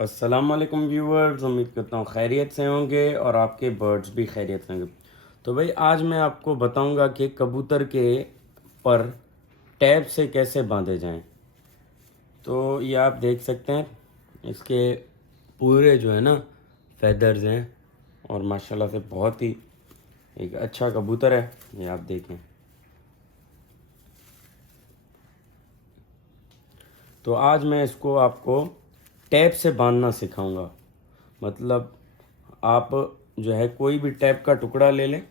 अस्सलाम वालेकुम व्यूवर्स, उम्मीद करता हूँ खैरियत से होंगे और आपके बर्ड्स भी खैरियत से होंगे। तो भाई आज मैं आपको बताऊंगा कि कबूतर के पर टैप से कैसे बांधे जाएं। तो ये आप देख सकते हैं, इसके पूरे जो है ना फेदर्स हैं और माशाल्लाह से बहुत ही एक अच्छा कबूतर है। ये आप देखें। तो आज मैं इसको आपको टैप से बांधना सिखाऊंगा। मतलब आप जो है कोई भी टैप का टुकड़ा ले लें,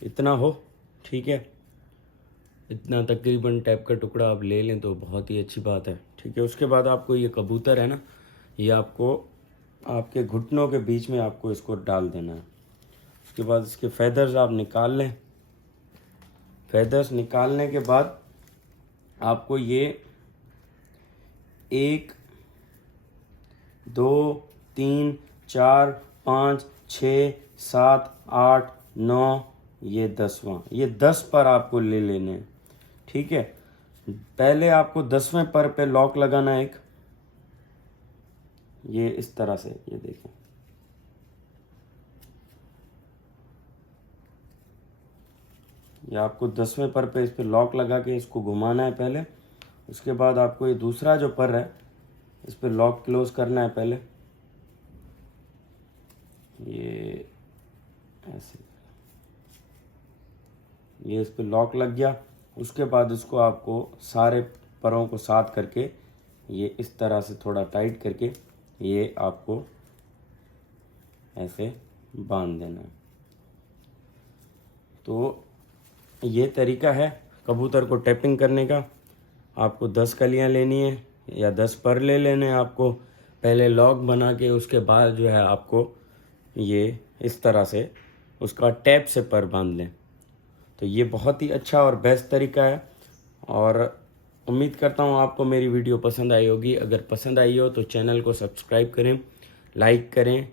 इतना हो, ठीक है। इतना तकरीबन टैप का टुकड़ा आप ले लें तो बहुत ही अच्छी बात है, ठीक है। उसके बाद आपको ये कबूतर है ना, ये आपको आपके घुटनों के बीच में आपको इसको डाल देना है। उसके बाद इसके फेदर्स आप निकाल लें। फेदर्स निकालने के बाद आपको ये 1 2 3 4 5 6 7 8 9, ये 10वां, ये 10 पर आपको ले लेने हैं, ठीक है। पहले आपको 10वें पर पे लॉक लगाना है एक, ये इस तरह से, ये देखें। ये आपको 10वें पर पे इस पे लॉक लगा के इसको घुमाना है पहले। उसके बाद आपको ये दूसरा जो पर है इस पे लॉक क्लोज करना है पहले, ये ऐसे, ये इस पे लॉक लग गया। उसके बाद इसको आपको सारे परों को साथ करके ये इस तरह से थोड़ा टाइट करके ये आपको ऐसे बांध देना है। तो ये तरीका है कबूतर को टैपिंग करने का। आपको 10 कलियां लेनी है या 10 पर ले लेने हैं आपको। पहले लॉक बना के उसके बाद जो है आपको ये इस तरह से उसका टैप से पर बांध लें। तो ये बहुत ही अच्छा और बेस्ट तरीका है और उम्मीद करता हूँ आपको मेरी वीडियो पसंद आई होगी। अगर पसंद आई हो तो चैनल को सब्सक्राइब करें, लाइक करें